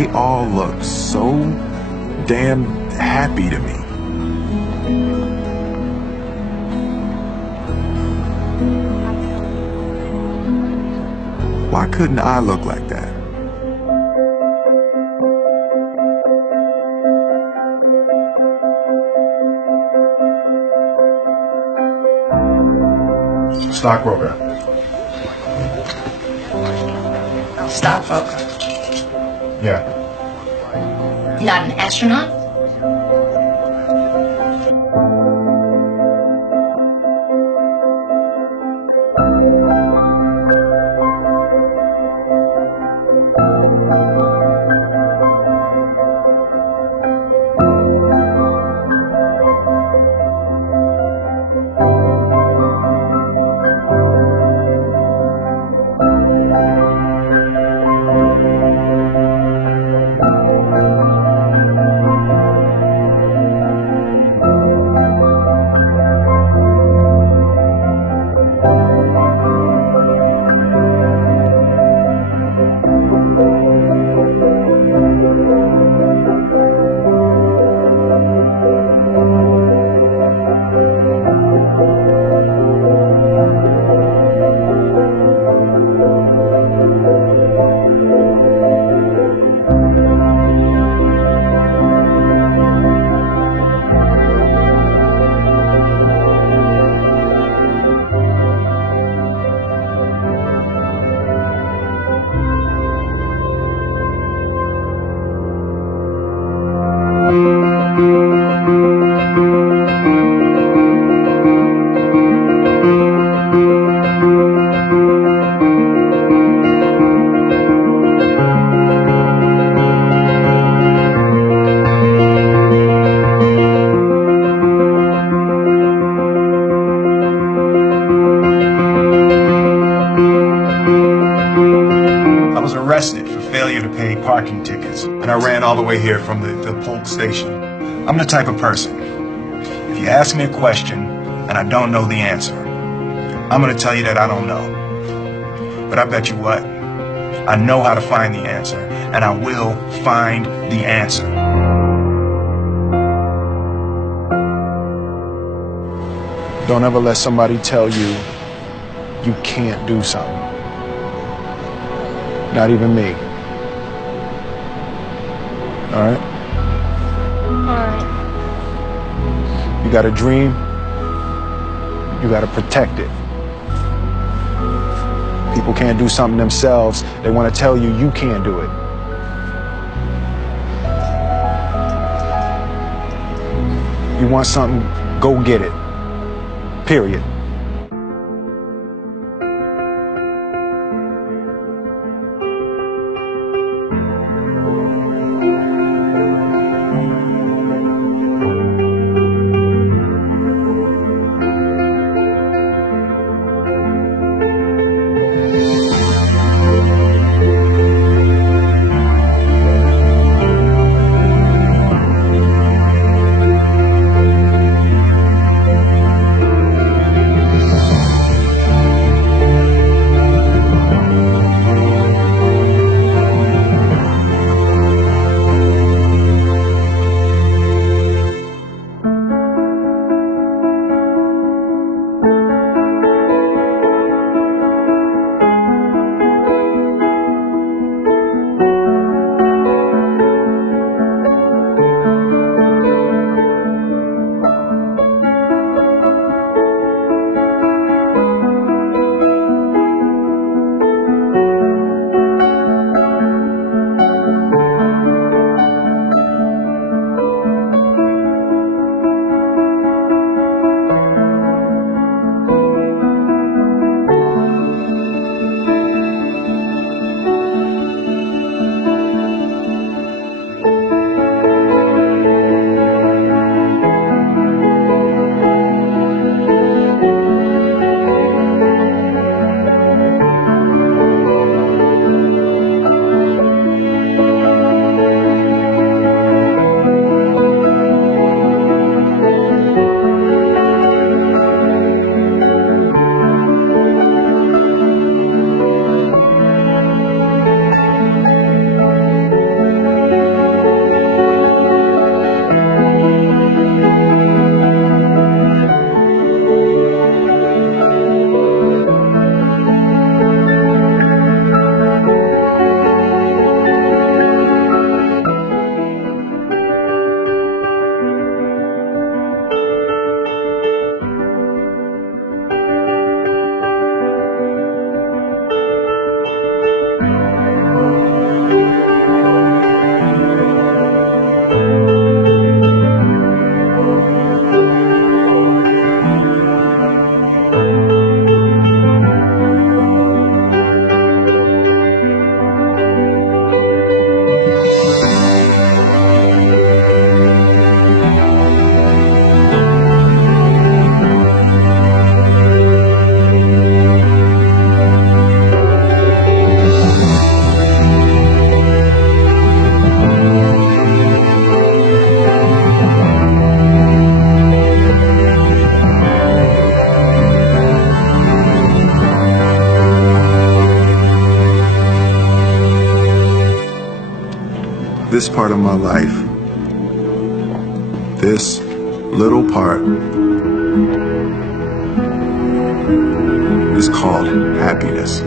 they all look so damn happy to me. Why couldn't I look like that? Stockbroker. Stockbroker. Yeah. Not an astronaut? Arrested for failure to pay parking tickets, and I ran all the way here from the Polk station. I'm the type of person, if you ask me a question and I don't know the answer, I'm gonna tell you that I don't know. But I bet you what, I know how to find the answer, and I will find the answer. Don't ever let somebody tell you you can't do something. Not even me. All right? All right. You got a dream, you got to protect it. People can't do something themselves. They want to tell you you can't do it. You want something, go get it. Period. this part of my life, this little part, is called happiness.